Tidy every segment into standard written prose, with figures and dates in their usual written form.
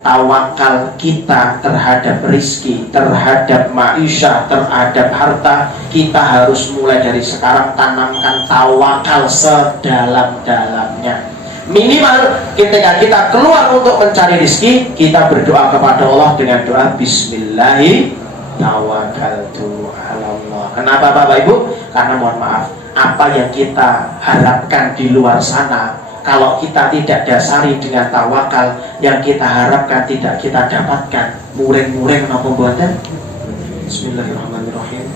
tawakal kita terhadap rizki, terhadap maisha, terhadap harta, kita harus mulai dari sekarang tanamkan tawakal sedalam-dalamnya. Minimal ketika kita keluar untuk mencari rizki, kita berdoa kepada Allah dengan doa Bismillahi tawakkaltu ala Allah. Kenapa Bapak Ibu? Karena mohon maaf, apa yang kita harapkan di luar sana, kalau kita tidak dasari dengan tawakal, yang kita harapkan tidak kita dapatkan. Mureng-mureng napa mboten? Bismillahirrahmanirrahim.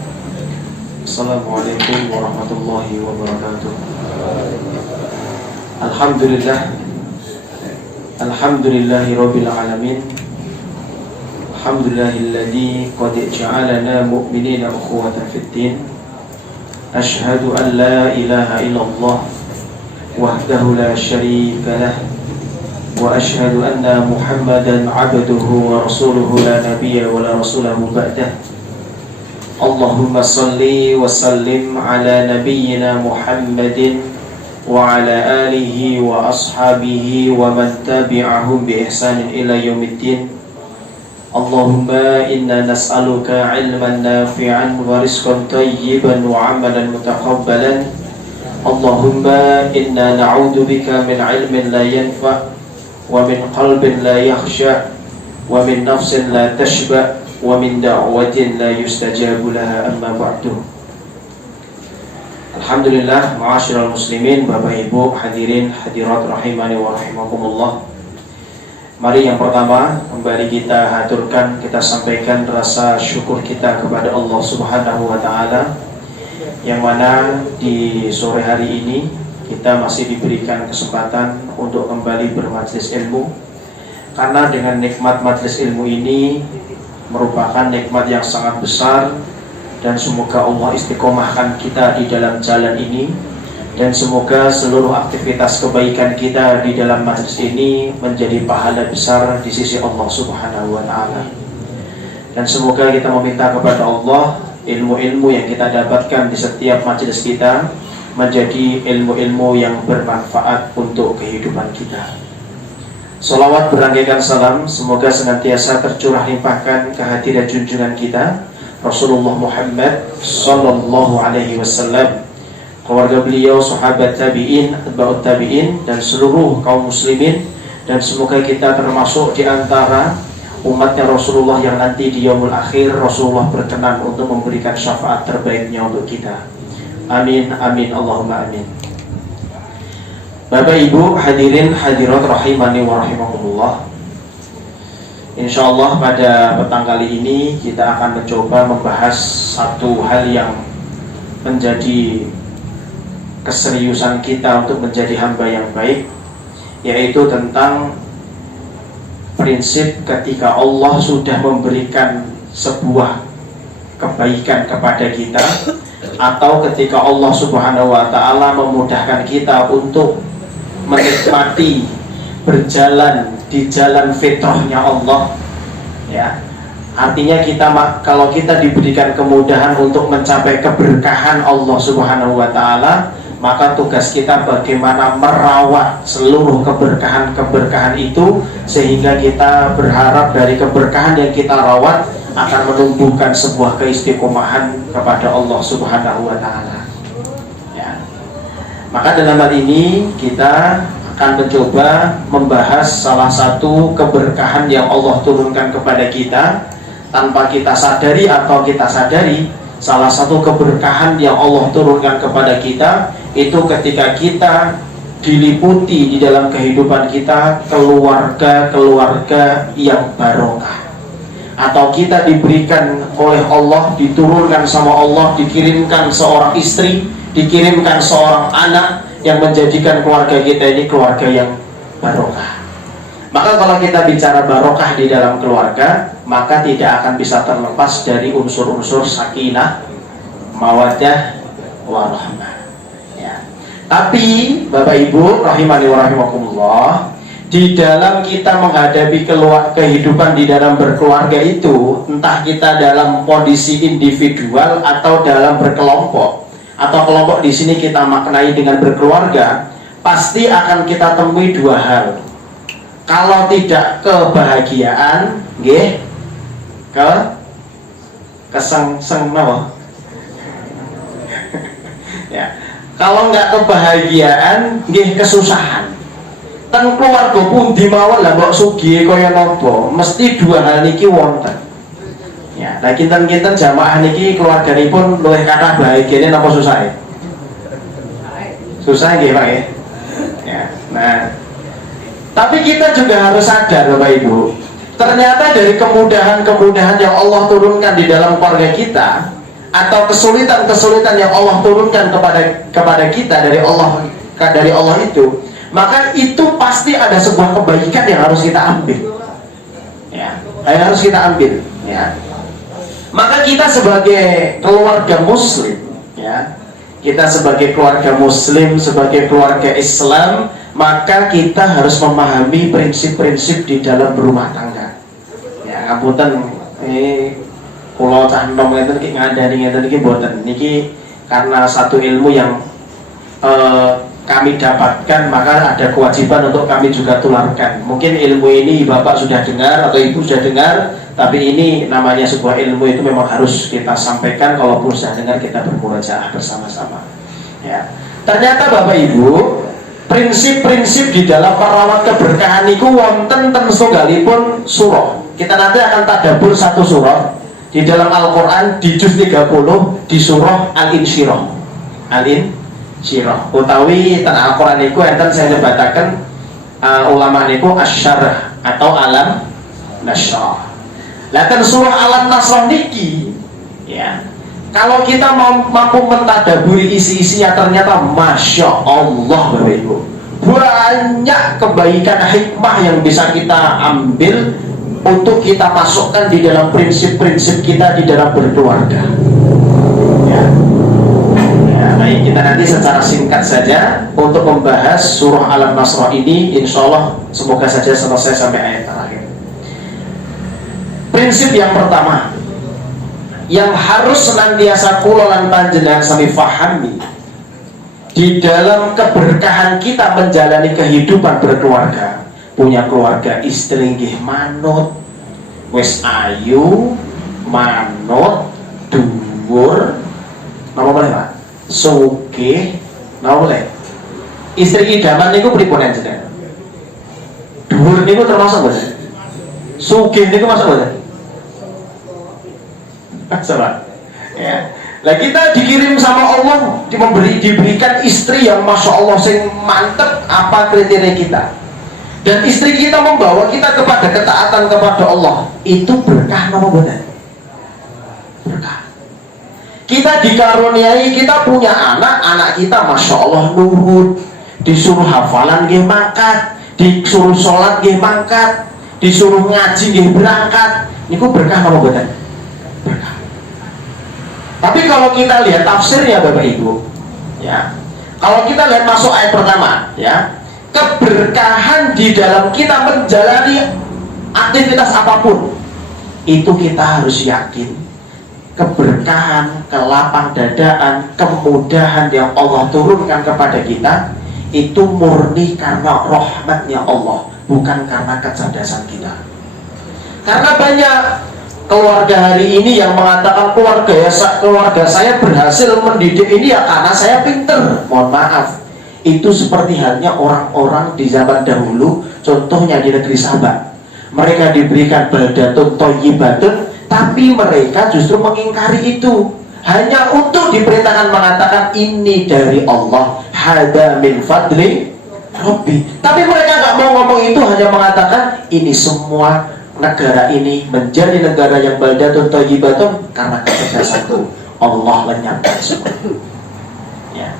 Assalamualaikum warahmatullahi wabarakatuh. Alhamdulillah. Alhamdulillahirabbil alamin. Alhamdulillahilladzi qad ja'alana mu'minina ukhuwatan fid din. Asyhadu an la ilaha illallah wahdahu la syarika lah wa asyhadu anna Muhammadan abduhu wa rasuluhu la nabiyya wa la rasulahu ba'dah. Allahumma salli wa sallim ala nabiyyina Muhammadin wa ala alihi wa ashabihi wa man tabi'ahum bi ihsanin ila yaumiddin. Allahumma inna nas'aluka ilman nafi'an wa rizqan tayyiban wa amalan mutaqabbalan. Allahumma inna na'udzu bika min ilmin la yanfa' wa min qalbin la yakhsha' wa min nafsin la tashba' wa min da'watin la yustajabu laha, amma ba'du. Alhamdulillah, ma'asyiral muslimin, Bapak Ibu hadirin hadirat rahimani wa rahimakumullah. Mari yang pertama kembali kita haturkan, kita sampaikan rasa syukur kita kepada Allah Subhanahu wa taala, yang mana di sore hari ini kita masih diberikan kesempatan untuk kembali bermajlis ilmu. Karena dengan nikmat majlis ilmu ini merupakan nikmat yang sangat besar, dan semoga Allah istiqomahkan kita di dalam jalan ini, dan semoga seluruh aktivitas kebaikan kita di dalam majlis ini menjadi pahala besar di sisi Allah Subhanahu wa taala. Dan semoga kita meminta kepada Allah ilmu-ilmu yang kita dapatkan di setiap majelis kita menjadi ilmu-ilmu yang bermanfaat untuk kehidupan kita. Salawat berangkaikan salam semoga senantiasa tercurah limpahkan kehadiran junjungan kita Rasulullah Muhammad sallallahu alaihi wasallam, keluarga beliau, sahabat tabi'in, atba'ut tabi'in, dan seluruh kaum muslimin. Dan semoga kita termasuk di antara umatnya Rasulullah yang nanti di yaumul akhir Rasulullah berkenan untuk memberikan syafaat terbaiknya untuk kita. Amin, amin, Allahumma amin. Bapak Ibu hadirin hadirat rahimani wa rahimakumullah. InsyaAllah pada petang kali ini kita akan mencoba membahas satu hal yang menjadi keseriusan kita untuk menjadi hamba yang baik, yaitu tentang prinsip ketika Allah sudah memberikan sebuah kebaikan kepada kita, atau ketika Allah Subhanahu wa taala memudahkan kita untuk menikmati berjalan di jalan fitrahnya Allah, ya. Artinya kalau kita diberikan kemudahan untuk mencapai keberkahan Allah Subhanahu wa taala, maka tugas kita bagaimana merawat seluruh keberkahan-keberkahan itu, sehingga kita berharap dari keberkahan yang kita rawat akan menumbuhkan sebuah keistiqomahan kepada Allah Subhanahu wa taala. Ya. Maka dalam hal ini kita akan mencoba membahas salah satu keberkahan yang Allah turunkan kepada kita tanpa kita sadari atau kita sadari. Salah satu keberkahan yang Allah turunkan kepada kita itu ketika kita diliputi di dalam kehidupan kita keluarga-keluarga yang barokah, atau kita diberikan oleh Allah, diturunkan sama Allah, dikirimkan seorang istri, dikirimkan seorang anak yang menjadikan keluarga kita ini keluarga yang barokah. Maka kalau kita bicara barokah di dalam keluarga, maka tidak akan bisa terlepas dari unsur-unsur sakinah, mawaddah, warahmah. Ya. Tapi Bapak Ibu rahimani wa rahimakumullah, di dalam kita menghadapi kehidupan di dalam berkeluarga itu, entah kita dalam kondisi individual atau dalam berkelompok, atau kelompok di sini kita maknai dengan berkeluarga, pasti akan kita temui dua hal. Kalau tidak kebahagiaan, nggih, kesengseng napa? Ya. Kalau nggak kebahagiaan, nggih kesusahan. Ten keluarga pundi mawon lah kok sugih kaya napa, mesti dua hal niki wonten. Ya, nah kinten-kinten jamaah niki keluarganipun luwih kathah bahagiane napa susahe? Susah nggih, Pak ya. Ya. Nah, tapi kita juga harus sadar Bapak Ibu, ternyata dari kemudahan-kemudahan yang Allah turunkan di dalam keluarga kita, atau kesulitan-kesulitan yang Allah turunkan kepada kita dari Allah itu, maka itu pasti ada sebuah kebaikan yang harus kita ambil. Ya, yang harus kita ambil. Ya. Maka kita sebagai keluarga Muslim, ya, kita sebagai keluarga Muslim, sebagai keluarga Islam, maka kita harus memahami prinsip-prinsip di dalam berumah tangga. Ya, ngapunten kula cah enom ngeten iki ngandani ngeten iki mboten niki karena satu ilmu yang kami dapatkan, maka ada kewajiban untuk kami juga tularkan. Mungkin ilmu ini Bapak sudah dengar atau Ibu sudah dengar, tapi ini namanya sebuah ilmu, itu memang harus kita sampaikan. Kalaupun sudah dengar, kita bermurojaah bersama-sama. Ya. Ternyata Bapak Ibu, prinsip-prinsip di dalam perawat keberkahan itu wonten ten setunggalipun surah. Kita nanti akan tadabbur satu surah di dalam Al-Quran di juz 30 di surah Al-Insyirah. Al-Insyirah utawi ten Al-Quran itu enten saya nyebataken ulama niku asyarah atau alam nasrah. Lah ten surah alam nasrah niki, ya, kalau kita mampu mentadaburi isi-isinya, ternyata Masya Allah Bapak Ibu, banyak kebaikan hikmah yang bisa kita ambil untuk kita masukkan di dalam prinsip-prinsip kita di dalam berkeluarga. Ya. Ya, baik, kita nanti secara singkat saja untuk membahas surah Al-Nasrah ini, insya Allah semoga saja selesai sampai ayat terakhir. Prinsip yang pertama yang harus senantiasa kula lan panjenengan sami fahami di dalam keberkahan kita menjalani kehidupan berkeluarga. Punya keluarga istri nggih manut, wis ayu, manut, dhuwur, napa boleh Pak? Sugih, napa boleh? Istri idaman niku pripun jenengan? Dhuwur niku termasuk mboten? Sugih niku masuk mboten? Salah. Ya. Lah kita dikirim sama Allah, diberikan istri yang Masya Allah sing mantep apa kriteria kita. Dan istri kita membawa kita kepada ketaatan kepada Allah, itu berkah nama benar. Berkah. Kita dikaruniai, kita punya anak kita Masya Allah nurut, disuruh hafalan nggih mangkat, disuruh sholat nggih mangkat, disuruh ngaji nggih berangkat. Niku berkah nama benar. Berkah. Tapi kalau kita lihat tafsirnya Bapak Ibu, ya, kalau kita lihat masuk ayat pertama, ya, keberkahan di dalam kita menjalani aktivitas apapun, itu kita harus yakin keberkahan, kelapang dadaan, kemudahan yang Allah turunkan kepada kita itu murni karena rahmatnya Allah, bukan karena kecerdasan kita. Karena banyak keluarga hari ini yang mengatakan keluarga saya berhasil mendidik ini ya karena saya pinter. Mohon maaf, itu seperti halnya orang-orang di zaman dahulu, contohnya di negeri Sabah. Mereka diberikan baldatun thayyibatun, tapi mereka justru mengingkari itu, hanya untuk diperintahkan mengatakan ini dari Allah, hada min fadli Rabbi. Tapi mereka nggak mau ngomong itu, hanya mengatakan ini semua negara ini menjadi negara yang baldatun thayyibatun karena kecerdasanku, Allah lenyapkan semua. Ya.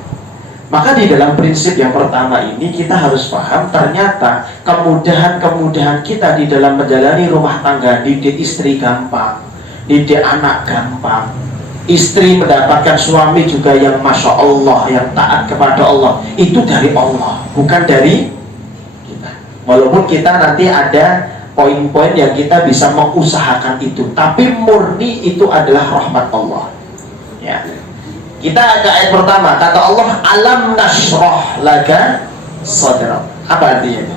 Maka di dalam prinsip yang pertama ini kita harus paham, ternyata kemudahan-kemudahan kita di dalam menjalani rumah tangga, didik istri gampang, didik anak gampang, istri mendapatkan suami juga yang Masya Allah, yang taat kepada Allah, itu dari Allah, bukan dari kita. Walaupun kita nanti ada poin-poin yang kita bisa mengusahakan itu, tapi murni itu adalah rahmat Allah. Ya. Kita ke ayat pertama, kata Allah, alam nashrah laka sadrak. Apa artinya itu?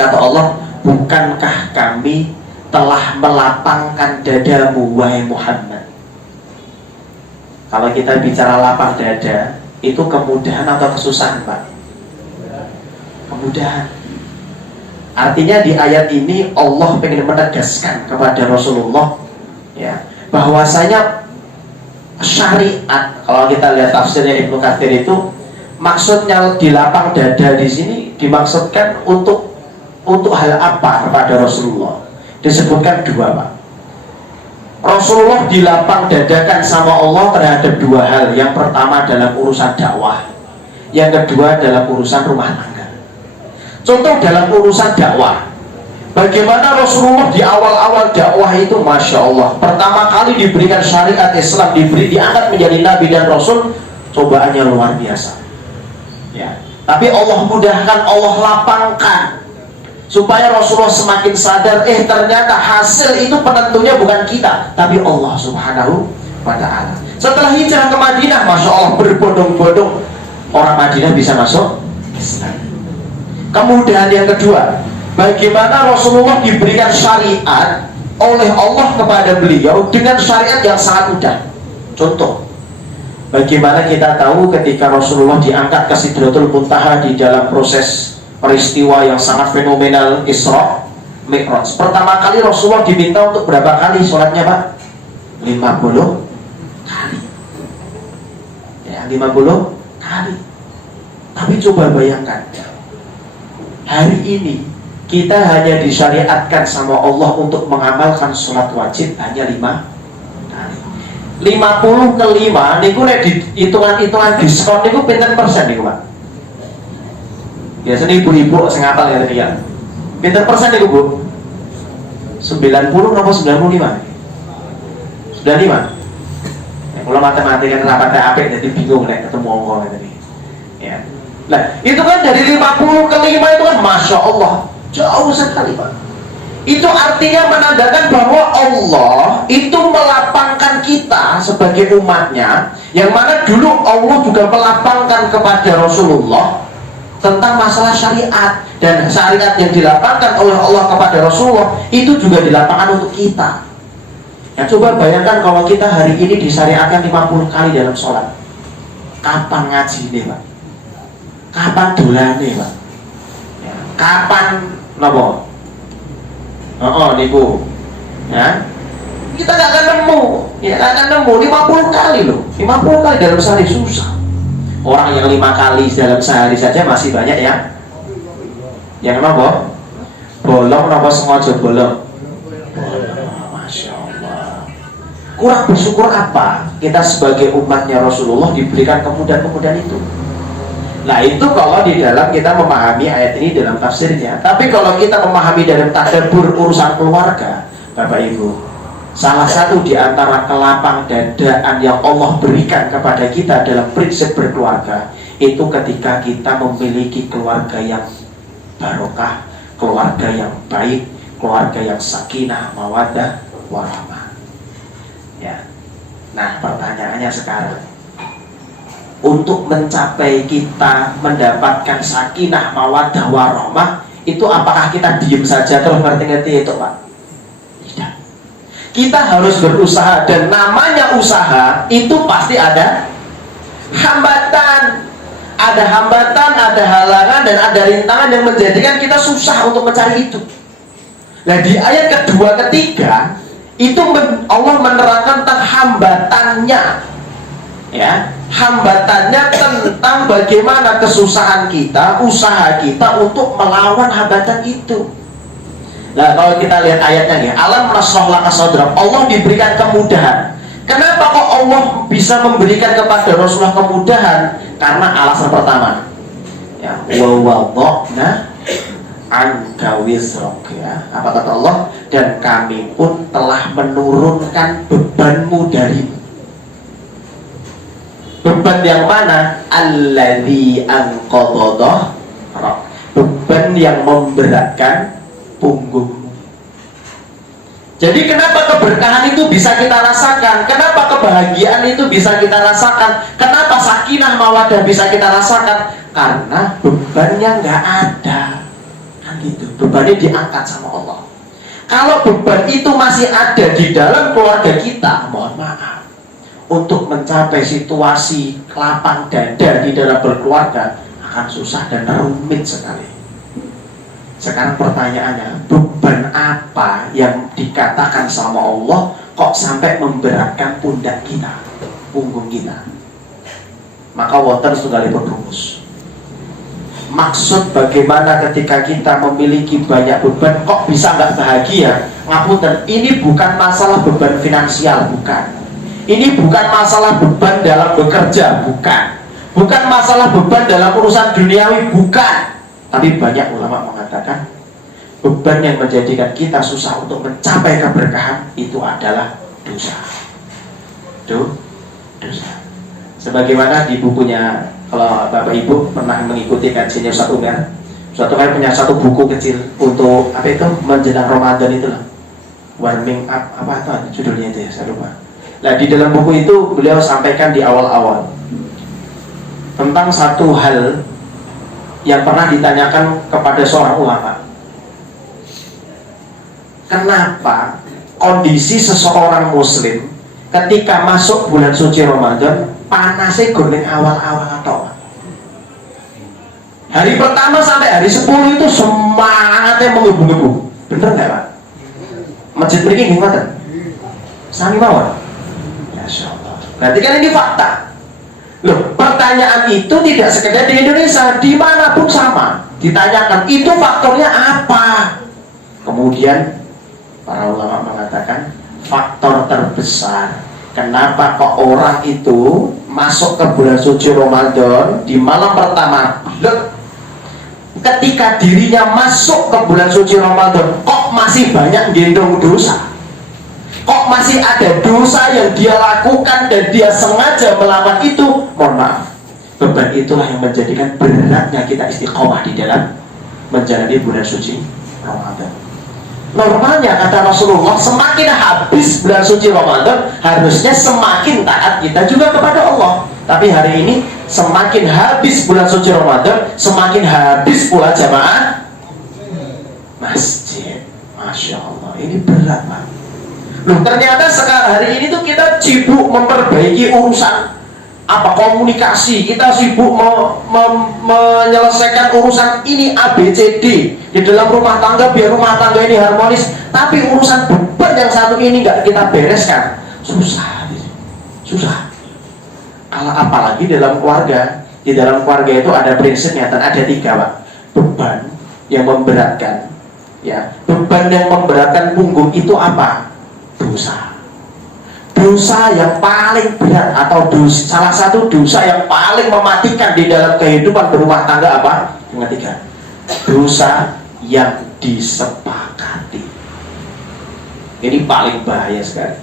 Kata Allah, bukankah kami telah melapangkan dadamu wahai Muhammad. Kalau kita bicara lapang dada, itu kemudahan atau kesusahan, Pak? Kemudahan. Artinya di ayat ini Allah ingin menegaskan kepada Rasulullah, ya, bahwasanya syariat, kalau kita lihat tafsirnya Ibnu Katsir itu, maksudnya di lapang dada di sini dimaksudkan untuk hal apa kepada Rasulullah? Disebutkan dua, Pak. Rasulullah dilapang dadakan sama Allah terhadap dua hal. Yang pertama dalam urusan dakwah, yang kedua dalam urusan rumah tangga. Contoh dalam urusan dakwah, bagaimana Rasulullah di awal-awal dakwah itu, Masya Allah, pertama kali diberikan syariat Islam, diangkat menjadi Nabi dan Rasul, cobaannya luar biasa, ya. Tapi Allah mudahkan, Allah lapangkan, supaya Rasulullah semakin sadar, ternyata hasil itu penentunya bukan kita, tapi Allah Subhanahu wa ta'ala. Setelah hijrah ke Madinah, Masya Allah, berbondong-bondong orang Madinah bisa masuk Islam. Kemudian yang kedua, bagaimana Rasulullah diberikan syariat oleh Allah kepada beliau dengan syariat yang sangat mudah. Contoh, bagaimana kita tahu ketika Rasulullah diangkat ke Sidratul Muntaha di dalam proses peristiwa yang sangat fenomenal Isra Mi'raj. Pertama kali Rasulullah diminta untuk berapa kali sholatnya, Pak? 50 kali. Ya, 50 kali. Tapi coba bayangkan, hari ini kita hanya disyariatkan sama Allah untuk mengamalkan sholat wajib hanya 5 kali. 50 ke 5 niku nek hitungan-hitungan diskon niku pinten persen niku, Pak? Biasanya ibu-ibu sing ngapal ya tadi ya. Pinter persen niku, Bu? 90 atau 95? 95. Ya, kalau matematika rapatnya apik jadi bingung nek ketemu angka tadi. Ya. Nah, itu kan dari 50 ke 5 itu kan Masya Allah jauh sekali, Pak. Itu artinya menandakan bahwa Allah itu melapangkan kita sebagai umatnya, yang mana dulu Allah juga melapangkan kepada Rasulullah tentang masalah syariat, dan syariat yang dilapangkan oleh Allah kepada Rasulullah itu juga dilapangkan untuk kita. Ya, coba bayangkan kalau kita hari ini disyariatkan 50 kali dalam sholat, kapan ngaji nih, Pak? Kapan dolane, Pak? Ya, kapan napa? Niku. Ya. Kita nggak akan nemu, ya nggak akan nemu 50 kali loh. 50 kali dalam sehari susah. Orang yang 5 kali dalam sehari saja masih banyak ya. Yang apa? Bolong apa sengaja bolong? Masya Allah. Kurang bersyukur apa? Kita sebagai umatnya Rasulullah diberikan kemudahan-kemudahan itu. Nah itu kalau di dalam kita memahami ayat ini dalam tafsirnya. Tapi kalau kita memahami dalam tadabbur urusan keluarga, Bapak Ibu, salah satu di antara kelapang dadaan yang Allah berikan kepada kita dalam prinsip berkeluarga itu ketika kita memiliki keluarga yang barokah, keluarga yang baik, keluarga yang sakinah, mawaddah, warahmah. Ya. Nah, pertanyaannya sekarang, untuk mencapai kita mendapatkan sakinah, mawaddah, warahmah, itu apakah kita diem saja terus ngerti-ngerti itu, Pak? Tidak. Kita harus berusaha, dan namanya usaha itu pasti ada hambatan, ada halangan dan ada rintangan yang menjadikan kita susah untuk mencari itu. Nah di ayat kedua ketiga itu Allah menerangkan tentang hambatannya, ya, hambatannya tentang bagaimana kesusahan kita, usaha kita untuk melawan hambatan itu. Nah kalau kita lihat ayatnya nih, alam nasrah laka sadrak, Allah diberikan kemudahan. Kenapa kok Allah bisa memberikan kepada Rasulullah kemudahan? Karena alasan pertama, ya, wa wada'na anka wizrak, ya. Apa kata Allah? Dan kami pun telah menurunkan bebanmu darimu. Beban yang mana? Alladzi anqadha dhahrak. Beban yang memberatkan punggungmu. Jadi kenapa keberkahan itu bisa kita rasakan? Kenapa kebahagiaan itu bisa kita rasakan? Kenapa sakinah mawaddah bisa kita rasakan? Karena bebannya nggak ada. Kan gitu. Bebannya diangkat sama Allah. Kalau beban itu masih ada di dalam keluarga kita, mohon maaf, untuk mencapai situasi lapang dada di dalam berkeluarga akan susah dan rumit sekali. Sekarang pertanyaannya, beban apa yang dikatakan sama Allah kok sampai memberatkan pundak kita, punggung kita? Maka wonten setunggalipun rumus. Maksud bagaimana ketika kita memiliki banyak beban kok bisa nggak bahagia? Ngapunten, ini bukan masalah beban finansial, bukan. Ini bukan masalah beban dalam bekerja, bukan. Bukan masalah beban dalam urusan duniawi, bukan. Tapi banyak ulama mengatakan beban yang menjadikan kita susah untuk mencapai keberkahan itu adalah dosa. Dosa. Sebagaimana di bukunya, kalau Bapak Ibu pernah mengikuti kajiannya Ustaz Umar, suatu kali punya satu buku kecil untuk apa itu menjelang Ramadan itu lah, warming up apa itu judulnya itu ya, saya lupa. Nah di dalam buku itu beliau sampaikan di awal-awal tentang satu hal yang pernah ditanyakan kepada seorang ulama. Kenapa kondisi seseorang muslim ketika masuk bulan suci Ramadan panasnya goreng awal-awal atau hari pertama sampai hari 10 itu semangatnya menggebu-gebu, bener nggak Pak? Masjid ini gimana? Sami mawon. Masya Allah. Berarti kan ini fakta. Loh, pertanyaan itu tidak sekedar di Indonesia, dimanapun sama. Ditanyakan itu faktornya apa? Kemudian para ulama mengatakan faktor terbesar kenapa kok orang itu masuk ke bulan suci Ramadan di malam pertama, ketika dirinya masuk ke bulan suci Ramadan kok masih banyak gendong dosa, kok masih ada dosa yang dia lakukan dan dia sengaja melakukan itu. Mohon maaf, beban itulah yang menjadikan beratnya kita istiqomah di dalam menjalani bulan suci Ramadan. Normalnya kata Rasulullah, semakin habis bulan suci Ramadan harusnya semakin taat kita juga kepada Allah. Tapi hari ini semakin habis bulan suci Ramadan semakin habis pula jamaah masjid. Masya Allah, ini berat Pak. Loh, ternyata sekarang hari ini tuh kita sibuk memperbaiki urusan apa komunikasi, kita sibuk menyelesaikan urusan ini ABCD di dalam rumah tangga biar rumah tangga ini harmonis, tapi urusan beban yang satu ini nggak kita bereskan, susah. Kalau apalagi dalam keluarga, di dalam keluarga itu ada prinsipnya, dan ada 3 Pak. Beban yang memberatkan, ya, beban yang memberatkan punggung itu apa? Dosa. Dosa yang paling berat atau salah satu dosa yang paling mematikan di dalam kehidupan berumah tangga apa? Yang 3, dosa yang disepakati. Ini paling bahaya sekali.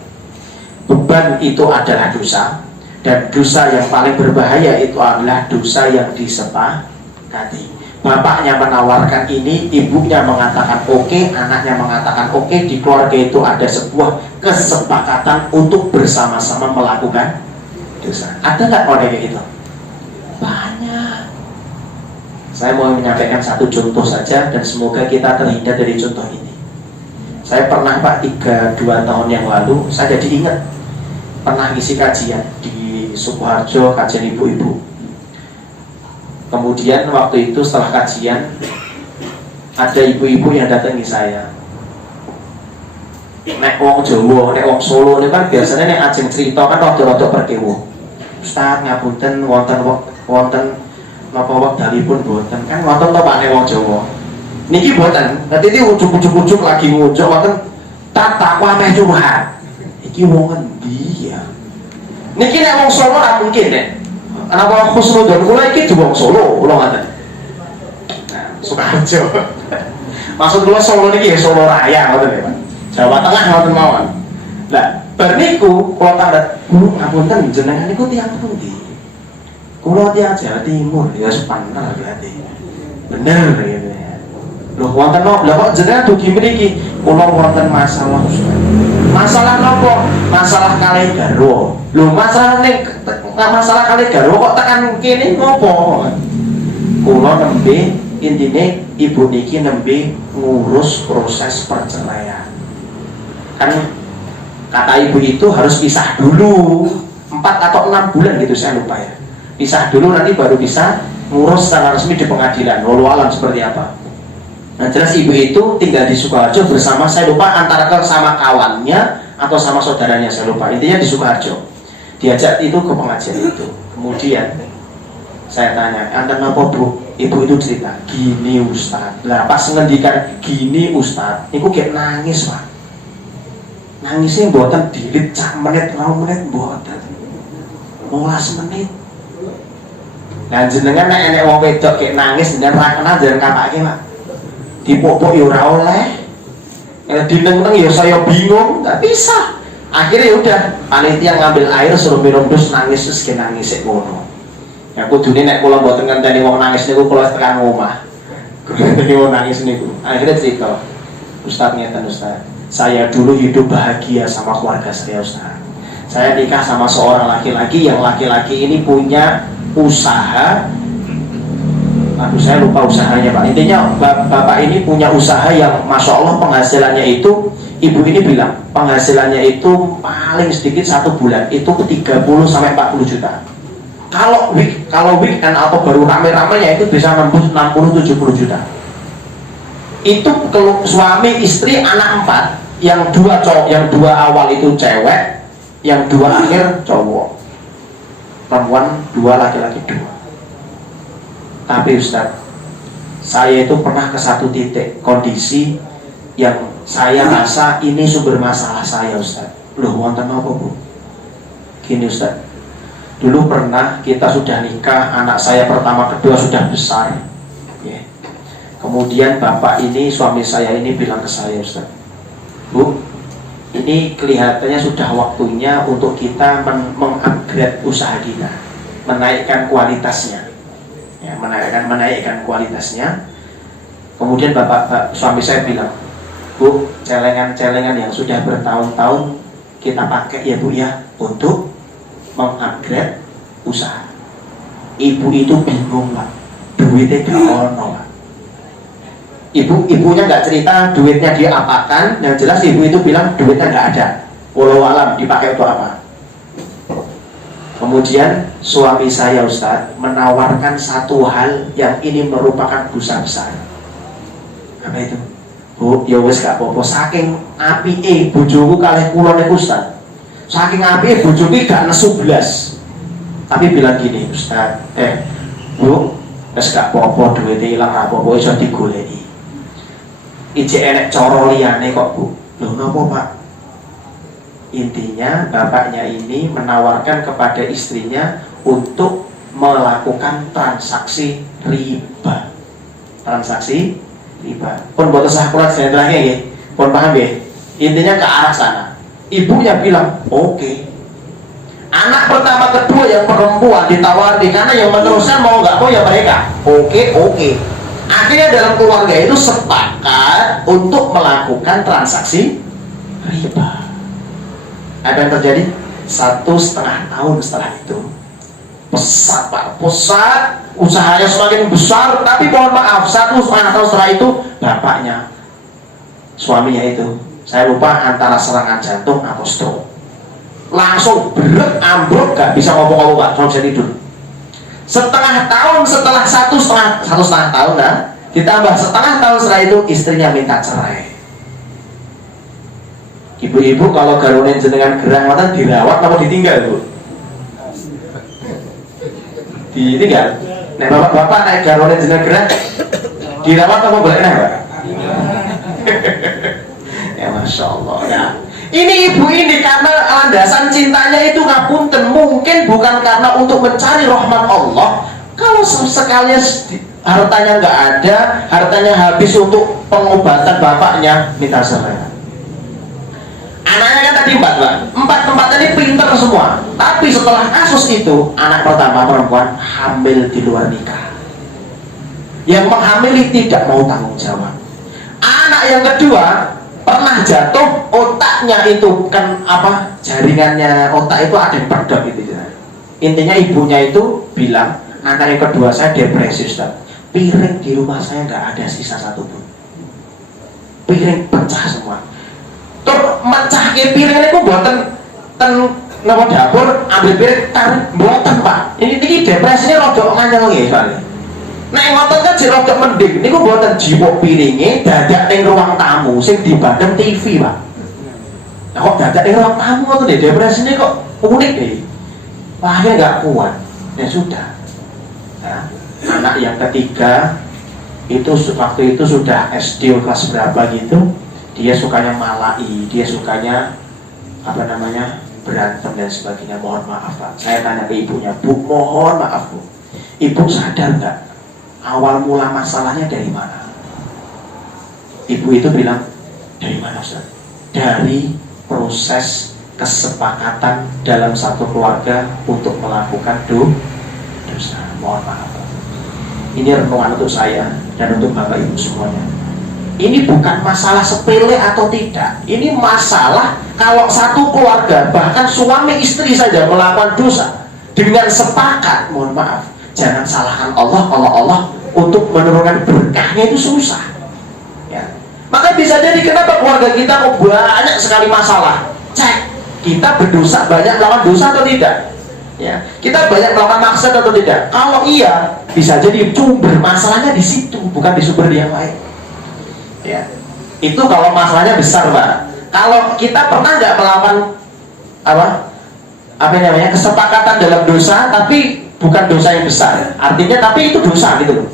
Beban itu adalah dosa, dan dosa yang paling berbahaya itu adalah dosa yang disepakati. Bapaknya menawarkan ini, ibunya mengatakan oke, anaknya mengatakan oke, di keluarga itu ada sebuah kesepakatan untuk bersama-sama melakukan dosa. Ada nggak orang kayak gitu? Banyak. Saya mau menyampaikan satu contoh saja dan semoga kita terhindar dari contoh ini. Saya pernah Pak 2 tahun yang lalu, saya jadi ingat pernah ngisi kajian di Sukoharjo, kajian ibu-ibu. Kemudian waktu itu setelah kajian ada ibu-ibu yang datangi saya. Nek wong Jawa, nek wong Solo ini kan biasanya nek ajeng cerita kan rada-rada berkewuh. Ustaz ngapunten wonten napa wekdalipun boten. Kan wonten to Pak nek wong Jawa. Niki boten. Dadi iki ujug-ujug lagi ngujuk wonten tata ameh curhat. Iki wong endi ya? Niki nek wong Solo ora mungkin nek. Kenapa khusnudon kula iki wong Solo, kula ngaten. Nah, Sukoharjo. Maksud kula Solo niki ya Solo Raya ngoten ya, Pak. Jawa Tengah ngoten mawon. Lah, bar niku kula tandhet, "Bu, ngapunten jenengan niku tiyang pundi?" Kula tiyang Jawa Timur, ya sepantar berarti. Bener gitu ya. Loh, wonten napa? Lah kok jenengan dugi mriki? Kula wonten masalah. Masalah nopo? Masalah kalih garwa. Lho, masalah kalih garwa kok tekan kene ngopo? Kula nembe intinya ibu niki nembe ngurus proses perceraian. Kan kata ibu itu harus pisah dulu 4 atau 6 bulan gitu, saya lupa ya. Pisah dulu nanti baru bisa ngurus secara resmi di pengadilan. Wallahu alam seperti apa. Nah jelas ibu itu tinggal di Sukoharjo bersama, saya lupa antara sama kawannya atau sama saudaranya, saya lupa. Intinya di Sukoharjo. Diajak itu ke pengajian itu. Kemudian saya tanya, "Anda ngapa Bu?" Ibu itu cerita, "Gini Ustaz." Lah pas ngendikan gini Ustaz, iku kayak nangis Pak. Nangisnya mboten dirit sak menit, 2 menit mboten. 15 menit. Nah jenengan nek enek wong wedok kayak nangis dengan ra kenal jaran kapake Pak. Dipok-pok ya ora oleh. Dineng-neng ya saya bingung, enggak bisa. Akhirnya ya udah, panitia ngambil air suruh minum terus nangis terus nangis sik ngono. Ya kudune nek kula mboten ngenteni wong nangis niku kula tekan omah. Ini wong nangis niku. Akhirnya cerita, "Ustaz ngeten Ustaz, saya dulu hidup bahagia sama keluarga saya Ustaz. Saya nikah sama seorang laki-laki yang laki-laki ini punya usaha." Aduh saya lupa usahanya Pak. Intinya bapak ini punya usaha yang Masya Allah penghasilannya itu, ibu ini bilang penghasilannya itu paling sedikit 1 bulan itu 30 sampai 40 juta. Kalau weekend atau baru rame-ramenya itu bisa nembus 60-70 juta. Itu kalau suami istri anak 4, yang 2 cowok, yang 2 awal itu cewek, yang 2 akhir cowok. Perempuan 2, laki-laki 2. Tapi Ustaz, saya itu pernah ke satu titik kondisi yang saya rasa ini sumber masalah saya Ustaz. Loh, wonten apa Bu? Gini Ustaz, dulu pernah kita sudah nikah, anak saya pertama kedua sudah besar ya. Kemudian bapak ini, suami saya ini bilang ke saya, "Ustaz, Bu, ini kelihatannya sudah waktunya untuk kita mengupgrade usaha kita, menaikkan kualitasnya ya, menaikkan kualitasnya." Kemudian suami saya bilang, "Bu, celengan-celengan yang sudah bertahun-tahun kita pakai ya Bu ya, untuk mengupgrade usaha." Ibu itu bingung Pak, duitnya gak ono Pak. Ibunya nggak cerita duitnya dia apakan, yang jelas ibu itu bilang duitnya nggak ada. Wallahu alam dipakai untuk apa. Kemudian suami saya Ustadz menawarkan satu hal yang ini merupakan dosa besar. Apa itu? Bu, ya wis gak apa-apa, saking apike bojoku kalih kula niku Ustaz. Saking apike bojoku gak nesu blas. Tapi bilang gini, Ustaz, Bu, wis gak apa-apa duwite ilang apa-apa iso digoleki. Ijek enek cara liyane kok, Bu. Lho napa, Pak? Intinya bapaknya ini menawarkan kepada istrinya untuk melakukan transaksi riba. Transaksi riba. Pun boten sah kula jenenge nggih. Pun paham nggih? Intinya ke arah sana. Ibunya bilang, "Oke." Anak pertama kedua yang perempuan ditawari karena yang meneruskan mau nggak mau ya mereka. Oke. Akhirnya dalam keluarga itu sepakat untuk melakukan transaksi riba. Apa yang terjadi? 1,5 tahun setelah itu pesat Pak, pesat, usahanya semakin besar. Tapi mohon maaf, 1,5 tahun setelah itu bapaknya, suaminya itu, saya lupa antara serangan jantung atau stroke, langsung berat, ambruk, gak bisa ngomong-ngomong Pak, cuma bisa tidur. Setengah tahun setelah satu setengah tahun nah, ditambah setengah tahun setelah itu istrinya minta cerai. Ibu-ibu kalau garunin jenengan gerang mata dirawat atau ditinggal Bu? Ditinggal. Nek bapak-bapak naik garunin jenengan gerang dirawat atau boleh naik Pak? Ya Masya Allah ya. Ini ibu ini karena landasan cintanya itu ngapunten, mungkin bukan karena untuk mencari rahmat Allah. Kalau sekalian hartanya nggak ada, hartanya habis untuk pengobatan bapaknya, minta cerai. Anaknya kan tadi 4 Pak, 4 ini pinter semua. Tapi setelah kasus itu, anak pertama perempuan hamil di luar nikah. Yang menghamili tidak mau tanggung jawab. Anak yang kedua pernah jatuh, otaknya itu kan apa, jaringannya otak itu ada yang perdam gitu ya. Intinya ibunya itu bilang, anak yang kedua saya depresi Ustaz. piring di rumah saya nggak ada sisa satupun. Piring pecah semua. Tur mecah ke piring itu buatan nama dapur ambil piring tarik buatan Pak. Ini depresinya rodok nganyel nggih soalnya. Nek ngotot kan sih rodok mending. Niku buatan jiwok piringnya dadak ning ruang tamu sing dibanding TV Pak. Nah kok dadak ning ruang tamu tuh deh depresinya kok unik deh. Akhirnya nggak kuat. Ya sudah. Nah, anak yang ketiga itu waktu itu sudah SD kelas berapa gitu, dia sukanya malai, dia sukanya apa namanya berantem dan sebagainya. Mohon maaf Pak, saya tanya ke ibunya, Bu mohon maaf Bu, ibu sadar nggak awal mula masalahnya dari mana? Ibu itu bilang, dari mana Ustaz? Dari proses kesepakatan dalam satu keluarga untuk melakukan dosa. Mohon maaf. Ini renungan untuk saya dan untuk Bapak Ibu semuanya. Ini bukan masalah sepele atau tidak. Ini masalah kalau satu keluarga, bahkan suami istri saja melakukan dosa dengan sepakat, mohon maaf, jangan salahkan Allah kalau Allah untuk menurunkan berkahnya itu susah. Ya. Maka bisa jadi kenapa keluarga kita kok banyak sekali masalah. Cek, kita berdosa banyak melakukan dosa atau tidak? Ya, kita banyak melakukan maksud atau tidak? Kalau iya, bisa jadi sumber masalahnya di situ, bukan di sumber yang lain. Ya, itu kalau masalahnya besar Pak. Kalau kita pernah nggak melakukan apa namanya kesepakatan dalam dosa, tapi bukan dosa yang besar, artinya tapi itu dosa gitu loh.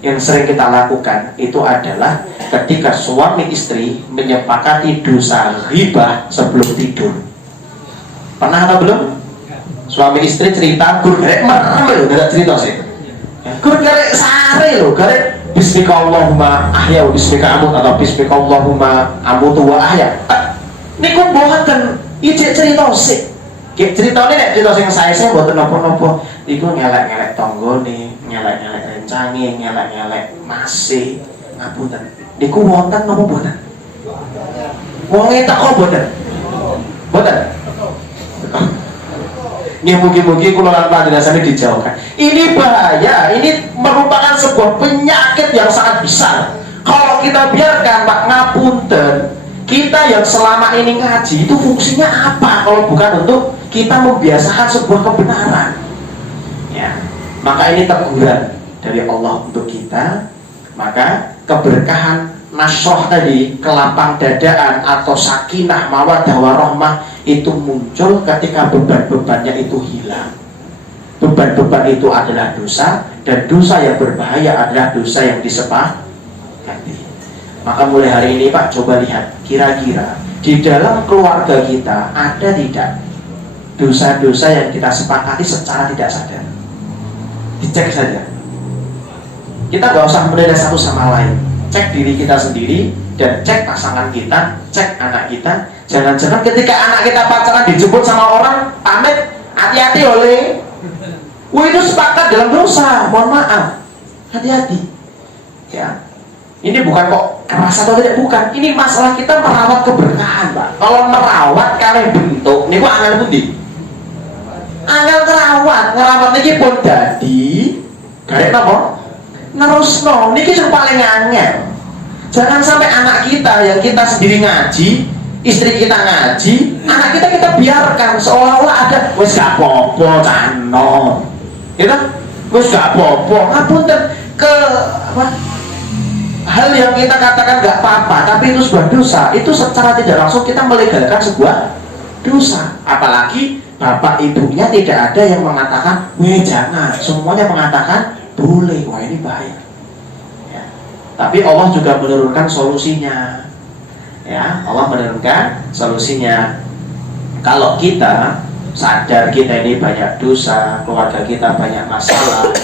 Yang sering kita lakukan itu adalah ketika suami istri menyepakati dosa ghibah sebelum tidur. Pernah atau belum? Suami istri cerita, gur garek merem lho, gak cerita sih. Gur garek sare lho, garek bismika Allahumma ahya wa bismika amut atau bismika Allahumma amutu wa ahya. Niku mboten iki cerita sih. Kayak ceritane nek cerita sing saya mboten napa-napa. Iku ngelek-ngelek tanggane, ngelek-ngelek rencange, ngelek-ngelek mase, ngapunten. Niku wonten napa mboten? Wong eta kok mboten? Mboten. Ini mungkin-mungkin kula lan panjenengan dijauhkan. Ini bahaya, ini merupakan sebuah penyakit yang sangat besar. Kalau kita biarkan Pak ngapunten, kita yang selama ini ngaji itu fungsinya apa kalau bukan untuk kita membiasakan sebuah kebenaran? Ya, maka ini teguran dari Allah untuk kita. Maka keberkahan nasroh tadi, kelapang dadaan atau sakinah mawaddah warahmah itu muncul ketika beban-bebannya itu hilang. Beban-beban itu adalah dosa, dan dosa yang berbahaya adalah dosa yang disepakati. Maka mulai hari ini Pak, coba lihat kira-kira di dalam keluarga kita ada tidak dosa-dosa yang kita sepakati secara tidak sadar. Dicek saja. Kita nggak usah menilai satu sama lain. Cek diri kita sendiri dan cek pasangan kita, cek anak kita. Jangan-jangan ketika anak kita pacaran dijemput sama orang, pamit, hati-hati oleh. Itu sepakat dalam dosa, mohon maaf. Hati-hati. Ya. Ini bukan kok keras atau tidak, bukan. Ini masalah kita merawat keberkahan, Pak. Kalau merawat kalian bentuk, ini kok angel pundi? Angel ngerawat ini pun dadi. Garek apa? Nerusno, ini yang paling angel. Jangan sampai anak kita yang kita sendiri ngaji, istri kita ngaji, anak kita biarkan seolah-olah ada wes gak apa-apa cano, gitu, wes gak apa-apa. Ngapunten ke apa? Hal yang kita katakan gak apa-apa, tapi itu sebuah dosa. Itu secara tidak langsung kita melegalkan sebuah dosa. Apalagi bapak ibunya tidak ada yang mengatakan, weh jangan. Semuanya mengatakan boleh. Wah ini bahaya. Tapi Allah juga menurunkan solusinya. Ya, Allah menurunkan solusinya. Kalau kita sadar kita ini banyak dosa, keluarga kita banyak masalah,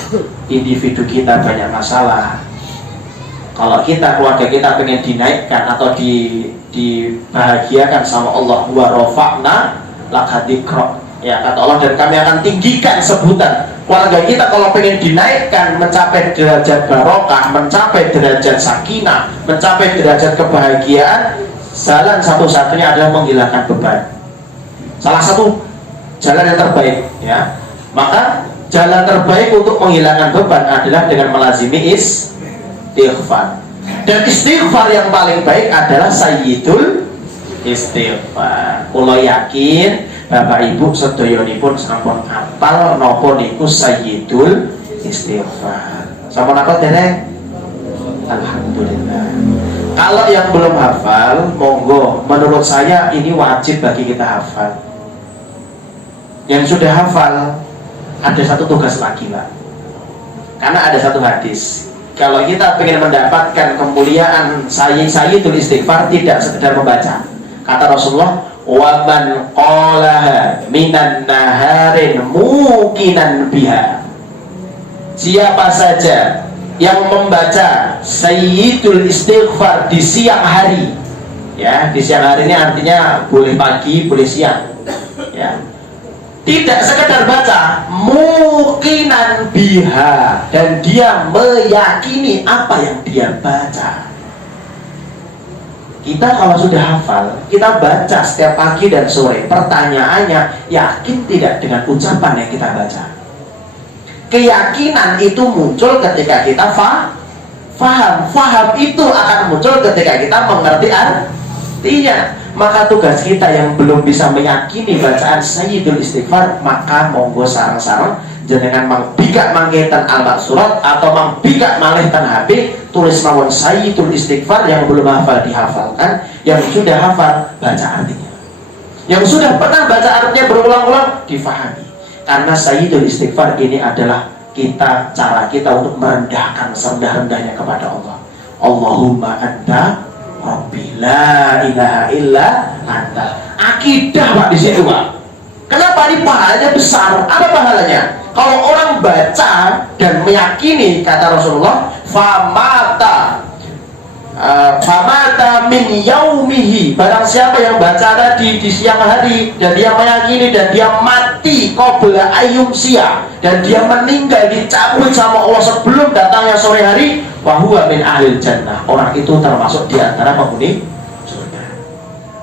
individu kita banyak masalah. Kalau kita keluarga kita pengen dinaikkan atau dibahagiakan sama Allah, wa rafa'na laka dzikra. Ya, kata Allah, dan kami akan tinggikan sebutan keluarga kita. Kalau pengen dinaikkan mencapai derajat barokah, mencapai derajat sakinah, mencapai derajat kebahagiaan, jalan satu-satunya adalah menghilangkan beban. Salah satu jalan yang terbaik, ya. Maka jalan terbaik untuk menghilangkan beban adalah dengan melazimi istighfar. Dan istighfar yang paling baik adalah sayyidul istighfar. Kula yakin Bapak Ibu sedayonipun sampun apal napa niku sayyidul istighfar. Sampun apal dereng? Alhamdulillah. Kalau yang belum hafal, monggo, menurut saya ini wajib bagi kita hafal. Yang sudah hafal, ada satu tugas lagi, Pak. Karena ada satu hadis. Kalau kita ingin mendapatkan kemuliaan sayyidul istighfar, tidak sekedar membaca. Kata Rasulullah, wa man qalaha minan naharin muqinan biha. Siapa saja yang membaca sayyidul istighfar di siang hari, ya, di siang hari ini artinya boleh pagi, boleh siang, ya, tidak sekedar baca, muqinan biha, dan dia meyakini apa yang dia baca. Kita kalau sudah hafal, kita baca setiap pagi dan sore, pertanyaannya, yakin tidak dengan ucapan yang kita baca? Keyakinan itu muncul ketika kita faham itu akan muncul ketika kita mengerti artinya. Maka tugas kita yang belum bisa meyakini bacaan sayyidul istighfar, maka monggo sarang-sarang jenengan mangbika mangketan al-maksurat atau mangbika malihkan HP, tulis mawon sayyidul istighfar. Yang belum hafal dihafalkan, yang sudah hafal baca artinya, yang sudah pernah baca artinya berulang-ulang difahami. Karena sayyidul istighfar ini adalah cara kita untuk merendahkan serendah-rendahnya kepada Allah. Allahumma anta rabbi la ilaha illa anta. Akidah, Pak, di situ, Pak. Kenapa ini pahalanya besar? Apa pahalanya? Kalau orang baca dan meyakini, kata Rasulullah, famata min yaumihi, barang siapa yang baca tadi di siang hari dan dia meyakini dan dia mati qabla ayyumsiya, dan dia meninggal dicabut sama Allah sebelum datangnya sore hari, wa huwa min ahlil jannah, orang itu termasuk di antara penghuni surga.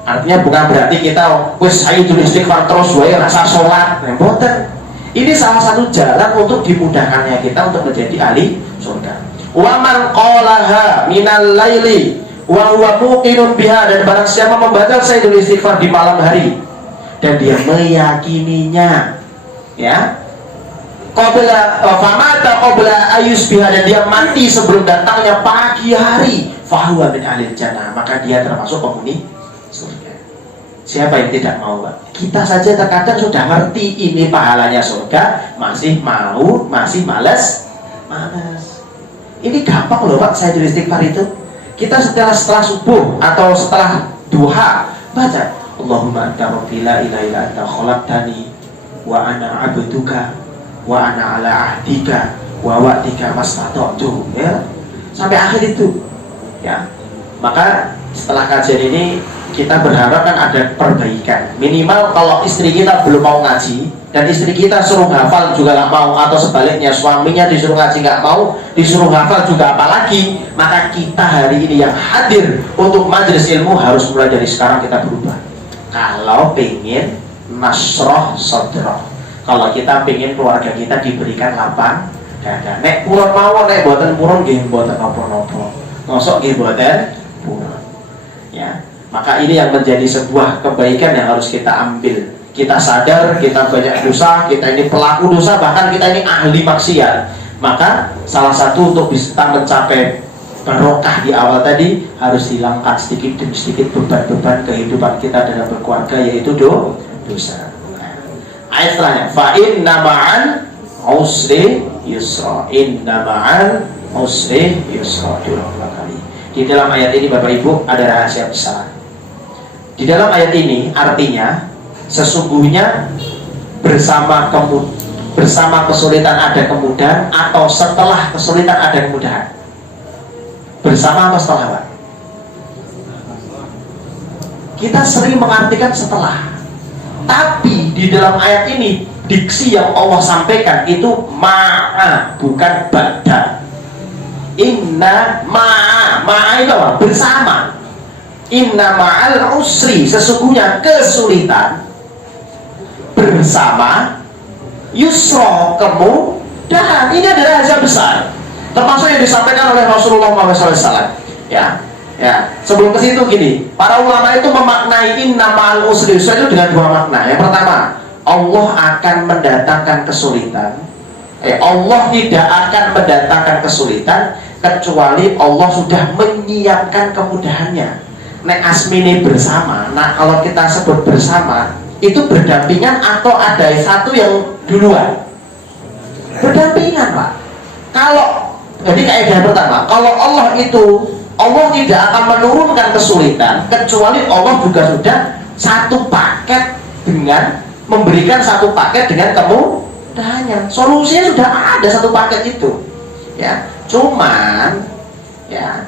Artinya bukan berarti kita wis sayyidul istighfar terus wae rasa salat, mboten. Ini salah satu jalan untuk dimudahkannya kita untuk menjadi ahli surga. Wa man qalaha minal laili wa huwa muqinun biha, dan barang siapa membaca sayyidul istighfar di malam hari dan dia meyakininya, ya, qabla famata qabla ayus biha, dan dia mati sebelum datangnya pagi hari, fahuwa min ahlil jannah, maka dia termasuk penghuni surga. Siapa yang tidak mau, Pak? Kita saja terkadang sudah ngerti ini pahalanya surga, masih malas. Ini gampang loh, Pak, sayyidul istighfar itu. Kita setelah subuh atau setelah duha baca, Allahumma anta rabbi la ilaha illa anta khalaqtani wa ana 'abduka wa ana 'ala 'ahdika wa wa'dika mastata'tu, ya, sampai akhir itu, ya. Maka setelah kajian ini kita berharap kan ada perbaikan. Minimal kalau istri kita belum mau ngaji dan istri kita suruh hafal juga nggak mau, atau sebaliknya suaminya disuruh ngaji nggak mau, disuruh hafal juga apalagi, maka kita hari ini yang hadir untuk majelis ilmu harus mulai dari sekarang kita berubah. Kalau pengen nasroh sodroh, kalau kita pengen keluarga kita diberikan lapang dada, nek purun mawon, nek boten purun nggih boten napa-napa, ngosok nggih boten purun, ya. Maka ini yang menjadi sebuah kebaikan yang harus kita ambil. Kita sadar kita banyak dosa, kita ini pelaku dosa, bahkan kita ini ahli maksiat. Maka salah satu untuk bisa mencapai barokah di awal tadi, harus hilangkan sedikit demi sedikit beban-beban kehidupan kita dalam berkeluarga, yaitu dosa. Ayat setelahnya, fa inna ma'al usri yusra, inna ma'al usri yusra. Di dalam ayat ini, Bapak Ibu, ada rahasia besar. Di dalam ayat ini artinya sesungguhnya bersama kesulitan ada kemudahan, atau setelah kesulitan ada kemudahan. Bersama atau setelah, Pak? Kita sering mengartikan setelah. Tapi di dalam ayat ini diksi yang Allah sampaikan itu ma'a, bukan ba'da. Inna ma'a itu apa? Bersama. Inna ma'al usri, sesungguhnya kesulitan bersama yusra, kemudahan. Ini adalah rahasia besar, termasuk yang disampaikan oleh Rasulullah SAW. Ya, sebelum ke situ gini, para ulama itu memaknai inna ma'al usri yusra itu dengan dua makna. Yang pertama, Allah akan mendatangkan kesulitan. Allah tidak akan mendatangkan kesulitan kecuali Allah sudah menyiapkan kemudahannya. Nek asmini bersama. Nah, kalau kita sebut bersama itu berdampingan atau ada satu yang duluan? Berdampingan, Pak. Jadi kaidah pertama, kalau Allah tidak akan menurunkan kesulitan kecuali Allah juga sudah satu paket dengan memberikan satu paket dengan kemudahannya. Solusinya sudah ada satu paket itu. Ya, cuman ya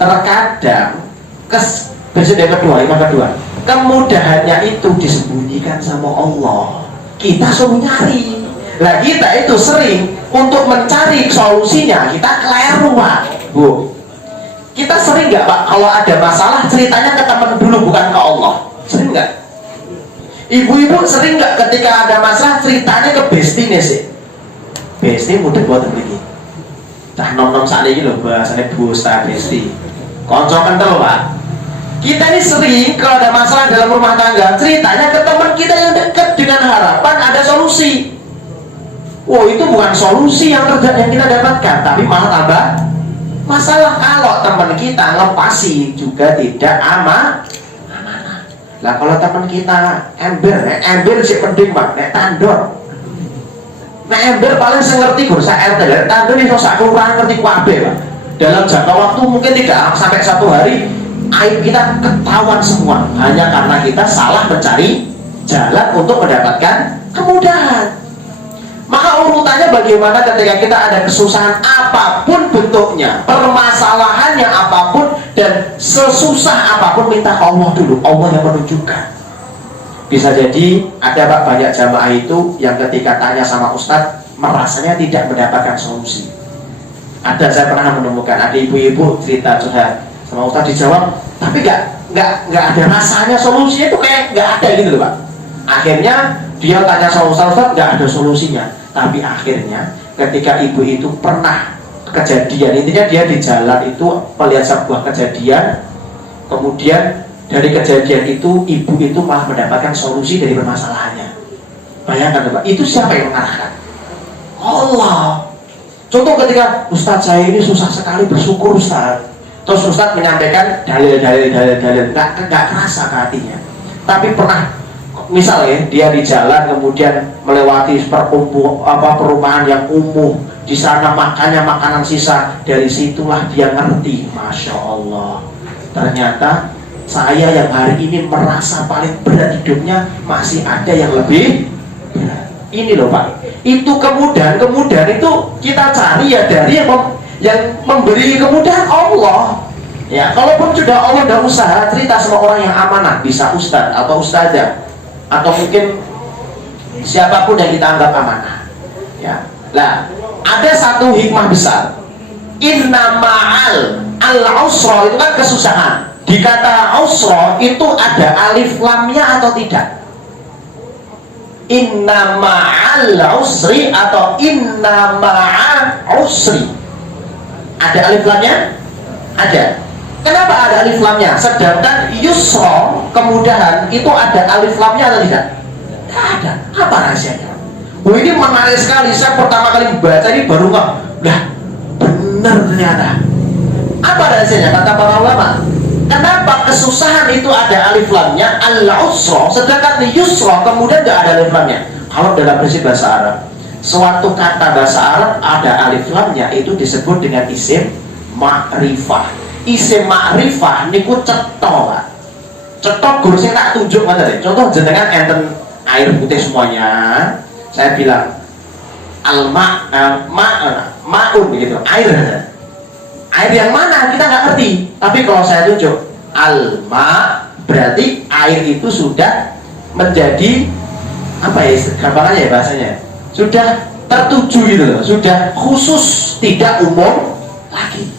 terkadang yang kedua, kemudahannya itu disembunyikan sama Allah. Kita suruh nyari. Lah kita itu sering untuk mencari solusinya kita keliru, Pak. Bu. Kita sering nggak, Pak, kalau ada masalah ceritanya ke teman dulu bukan ke Allah? Sering nggak? Ibu-ibu sering nggak ketika ada masalah ceritanya ke bestie sih? Bestie mudah buat begini. Nah, nom-nom saat ini loh bahasanya busta bestie. Konco kental, Pak. Kita ini sering kalau ada masalah dalam rumah tangga ceritanya ke teman kita yang dekat dengan harapan ada solusi. Oh, itu bukan solusi yang kita dapatkan, tapi malah tambah masalah. Kalau teman kita ngepasi juga tidak amanah. Lah kalau teman kita ember sih penting, Pak, nek tandor. Nek ember paling sengerti bursa RT, tandor iso sak kurang ngerti kabeh, Pak. Dalam jangka waktu mungkin tidak sampai 1 hari, aib kita ketahuan semua hanya karena kita salah mencari jalan untuk mendapatkan kemudahan. Maka urutannya bagaimana ketika kita ada kesusahan apapun bentuknya, permasalahannya apapun, dan sesusah apapun, minta ke Allah dulu. Allah yang menunjukkan. Bisa jadi ada, Pak, banyak jamaah itu yang ketika tanya sama Ustadz merasanya tidak mendapatkan solusi. Ada, saya pernah menemukan ada ibu-ibu cerita curhat sama Ustadz, dijawab tapi nggak ada rasanya, solusinya itu kayak nggak ada gitu loh, Pak. Akhirnya dia tanya sama Ustadz nggak ada solusinya. Tapi akhirnya ketika ibu itu pernah kejadian, intinya dia di jalan itu melihat sebuah kejadian, kemudian dari kejadian itu ibu itu malah mendapatkan solusi dari permasalahannya. Bayangkan, Pak, itu siapa yang mengarahkan? Allah. Contoh ketika Ustadz saya ini susah sekali bersyukur, Ustadz. Terus Ustadz menyampaikan dalil, nggak kerasa ke hatinya. Tapi pernah, misalnya dia di jalan kemudian melewati perumahan yang kumuh, di sana makannya makanan sisa, dari situlah dia ngerti, Masya Allah, ternyata saya yang hari ini merasa paling berat hidupnya masih ada yang lebih berat. Ini loh, Pak, itu kemudahan itu kita cari ya dari yang memberi kemudahan Allah. Ya, kalaupun sudah Allah udah usaha cerita sama orang yang amanah, bisa ustadz atau ustazah atau mungkin siapapun yang kita anggap amanah. Ya, lah ada satu hikmah besar. Inna ma'al al-usra itu kan kesusahan. Di kata usra itu ada alif lamnya atau tidak? Inna ma'al usri atau inna ma'al usri, ada alif lamnya? Ada. Kenapa ada alif lamnya? Sedangkan yusra, kemudahan, itu ada alif lamnya atau tidak? Tidak ada. Apa rahasianya? Oh, ini menarik sekali. Saya pertama kali baca ini baru nggak, lah benar ternyata. Apa rahasianya? Kata para ulama, kenapa kesusahan itu ada alif lamnya al-usra, sedangkan yusra kemudian nggak ada alif lamnya? Kalau dalam prinsip bahasa Arab, suatu kata bahasa Arab ada alif lamnya itu disebut dengan isim ma'rifah. Isim ma'rifah niku cetok, Pak. Cetok guru saya tak tunjuk mana. Contoh jenengan enten air putih semuanya. Saya bilang ma'un begitu, air. Air yang mana kita nggak ngerti. Tapi kalau saya tunjuk al-ma, berarti air itu sudah menjadi apa ya, gampangannya ya bahasanya, sudah tertuju gitu loh, sudah khusus, tidak umum lagi.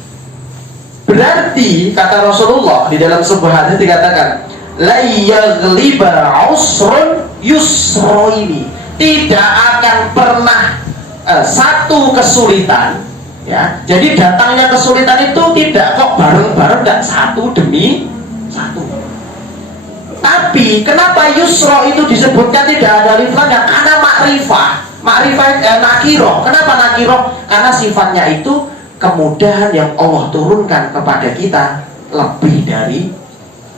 Berarti kata Rasulullah di dalam sebuah hadis dikatakan la yaghliba usrun yusra, ini tidak akan pernah satu kesulitan, ya. Jadi datangnya kesulitan itu tidak kok bareng-bareng, dan satu demi satu. Tapi kenapa yusra itu disebutkan tidak ada alifnya? Karena makrifah nakiro. Kenapa nakiro? Karena sifatnya itu kemudahan yang Allah turunkan kepada kita lebih dari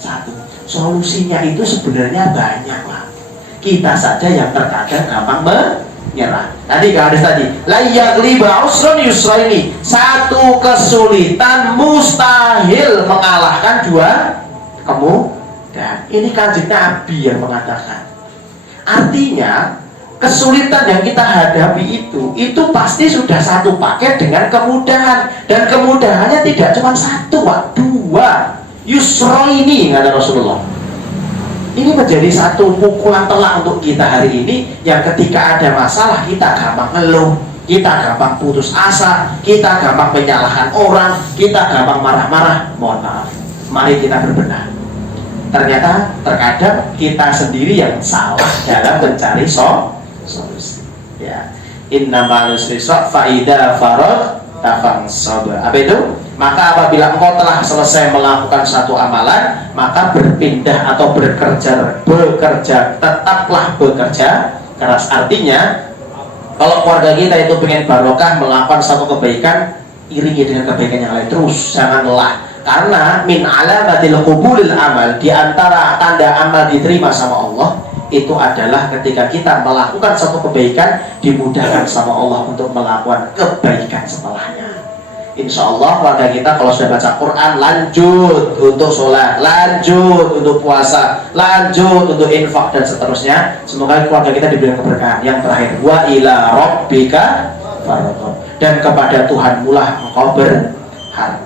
satu. Solusinya itu sebenarnya banyak lah. Kita saja yang terkadang gampang menyerah. Tadi hadis tadi, la yaghliba usrun yusra, ini satu kesulitan mustahil mengalahkan dua kemudahan. Ini kanjeng Nabi yang mengatakan. Artinya kesulitan yang kita hadapi itu pasti sudah satu paket dengan kemudahan, dan kemudahannya tidak cuma satu, dua. Yusra ini, kata Rasulullah. Ini menjadi satu pukulan telak untuk kita hari ini, yang ketika ada masalah kita gampang ngeluh, kita gampang putus asa, kita gampang menyalahkan orang, kita gampang marah-marah. Mohon maaf, mari kita berbenah. Ternyata terkadang kita sendiri yang salah dalam mencari solusi. Ya, inna ma'al-usri yusra fa idza faragta fansab. Apa itu? Maka apabila engkau telah selesai melakukan satu amalan, maka berpindah atau bekerja, tetaplah bekerja keras. Artinya, kalau keluarga kita itu pengen barokah melakukan satu kebaikan, iringi dengan kebaikan yang lain terus, jangan lelah. Karena min alamatil qubulil amal, di antara tanda amal diterima sama Allah itu adalah ketika kita melakukan satu kebaikan, dimudahkan sama Allah untuk melakukan kebaikan setelahnya. Insya Allah keluarga kita kalau sudah baca Quran, lanjut untuk sholat, lanjut untuk puasa, lanjut untuk infak dan seterusnya. Semoga keluarga kita diberikan keberkahan. Yang terakhir, wa ila rabbika farghab, dan kepada Tuhanmu lah engkau berharap.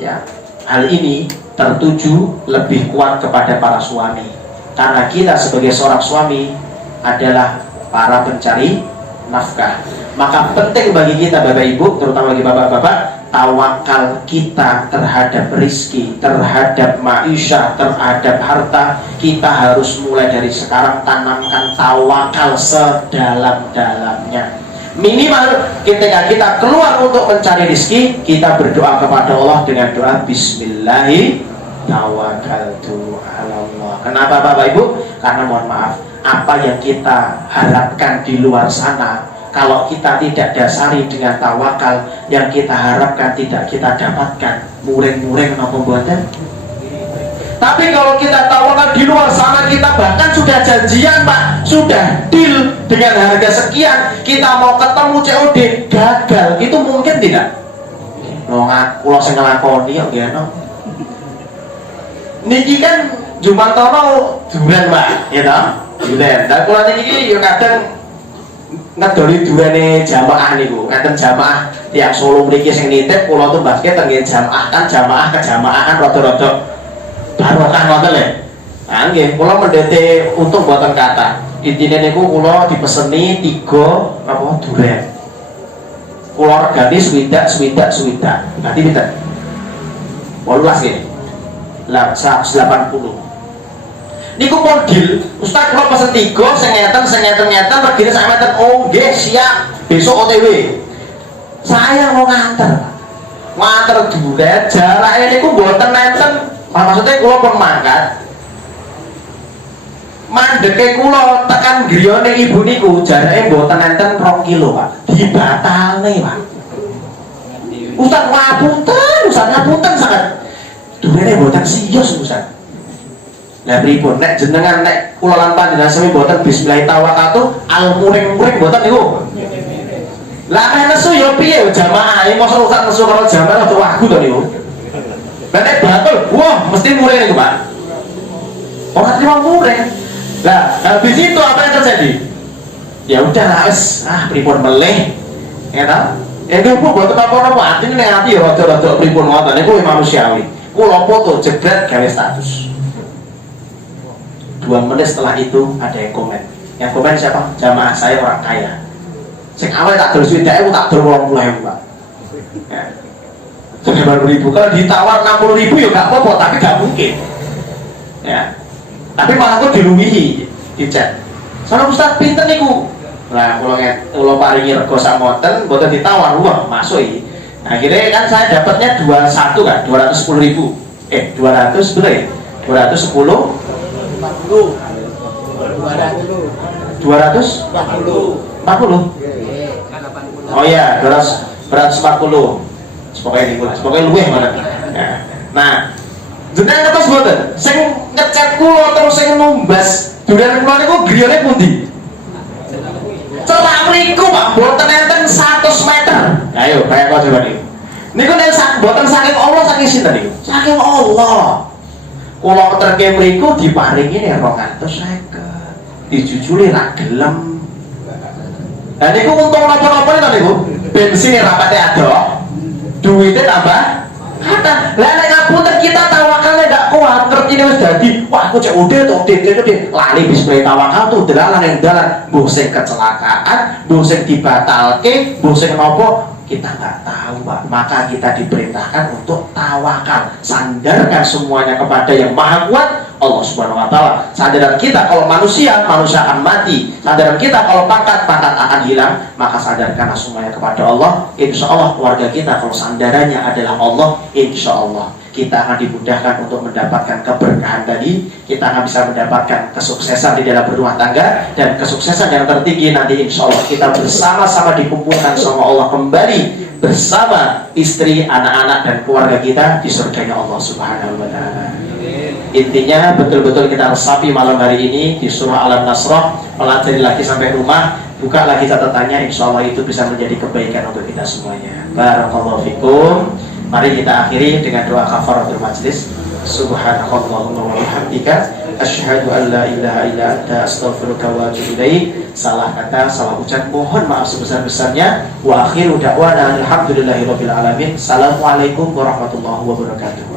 Ya, hal ini tertuju lebih kuat kepada para suami, karena kita sebagai seorang suami adalah para pencari nafkah. Maka penting bagi kita Bapak Ibu, terutama bagi bapak-bapak, tawakal kita terhadap rizki, terhadap maisha, terhadap harta, kita harus mulai dari sekarang tanamkan tawakal sedalam-dalamnya. Minimal ketika kita keluar untuk mencari rizki, kita berdoa kepada Allah dengan doa Bismillahi tawakkaltu ala Allah. Kenapa Bapak Ibu? Karena mohon maaf, apa yang kita harapkan di luar sana, kalau kita tidak dasari dengan tawakal, yang kita harapkan tidak kita dapatkan. Mureng-mureng apa buatan? Tapi kalau kita tawakal di luar sana, kita bahkan sudah janjian Pak, sudah deal dengan harga sekian, kita mau ketemu COD gagal, itu mungkin tidak? Kalau saya ngelakoni ya gimana? Niki kan Jumantono duren Pak, ya toh? Duren. Dan kalau niki ya kadang ngedoli durane jamaah niku, ngaten jamaah tiap Solo mriki sing nitip kula tuh basket tenggen jamaah, kan jamaah ke jamaah kan rada-rada barokah ngoten lho. Nah nggih, kula mendete untung mboten kathah. Intine niku kula dipeseni 3 napa duren. Kula regane swidak. Nanti pinten? 18 nggih. Lah 180. Niku model, Ustaz kalau pesen 3, sing ngeten, regine sak meter. Oh nggih, siap. Besok OTW. Saya mau nganter duren, jarake niku mboten nenten. Maksudnya kula pun mangkat. Mandeke kula tekan griyane ibu niku jarake mboten nenten 2 kilo, Pak. Dibatalne, Pak. Ustaz ngapunten sangat. Durene mboten siyos, Ustaz. Lah pripun nek jenengan nek kula lan panjenengan sami mboten bismillah tawakkaltu al muring-muring mboten niku. Lah nek nesu ya piye jamaah iki mosok usah nesu karo jamaah aja wagu to niku. Lah nek batul, wah mesti muring niku, Pak. Ora terima muring. Lah habis itu apa yang terjadi? Ya udah wis pripun meleh. Ya ta? Ya niku mboten apa-apa, atine nek ati ya rada-rada pripun ngoten niku manusiawi. Kula foto jebret gawe status. 2 menit setelah itu ada yang komen. Yang komen siapa? Jamaah saya orang kaya. Sing awal tak terus widake tak terus 80.000, Pak. Ya. 90.000. Kalau ditawar 60.000 ya gak apa-apa, tapi gak mungkin. Ya. Tapi malah kok dilungihi di chat. Soalnya Ustaz pinten niku? Lah kula paringi rego sak moten mboten ditawar, wah masuk iki. Akhirnya kan saya dapatnya 21 kan, 210.000. 200 berapa ya? 210 40 40. Oh iya, 240. Pokoknya luwih mana. Nah, jenengan ngertos mboten? Sing ngecat kula terus sing numbas durian kula niku griyane pundi? Cerak mriku Pak, mboten enten 100 meter. Ayo, kayak kok coba niku. Niku nek mboten saking Allah saking sinten niku? Saking Allah. Kula terke mriku diparingi nek 250. Dijujuli ra gelem. Lah niku untung napa-napa to niku? Bensin rapate ado. Duitnya tambah kata. Lah nek ngapunten kita tawakalnya gak kuat, ngertine wis dadi, wah aku cek udah tok dit lali bismillah tawakal tuh delalan yang dalan, mbuh sing kecelakaan, mbuh sing dibatalke, mbuh sing napa kita nggak tahu Pak. Maka kita diperintahkan untuk tawakal, sandarkan semuanya kepada yang maha kuat, Allah Subhanahu wa Ta'ala. Sandaran kita kalau manusia akan mati. Sandaran kita kalau pangkat akan hilang. Maka sadarkanlah semuanya kepada Allah. Insya Allah keluarga kita kalau sandarannya adalah Allah, insya Allah kita akan dimudahkan untuk mendapatkan keberkahan tadi. Kita akan bisa mendapatkan kesuksesan di dalam berumah tangga, dan kesuksesan yang tertinggi nanti insya Allah kita bersama-sama dikumpulkan sama Allah kembali bersama istri, anak-anak dan keluarga kita di surganya Allah Subhanahu wa Ta'ala. Intinya betul-betul kita resapi malam hari ini di surah Al-Nasrah, pelajari lagi sampai rumah, buka lagi catatannya, insya Allah itu bisa menjadi kebaikan untuk kita semuanya. Barakallahu fikum. Mari kita akhiri dengan doa kafaratul majlis. Subhanakallahumma wa bihamdika asyhadu an la ilaha illa anta astaghfiruka wa atubu ilaik. Salah kata, salah ucap, mohon maaf sebesar-besarnya. Wa akhiru da'wana alhamdulillahirabbil alamin. Assalamualaikum warahmatullahi wabarakatuh.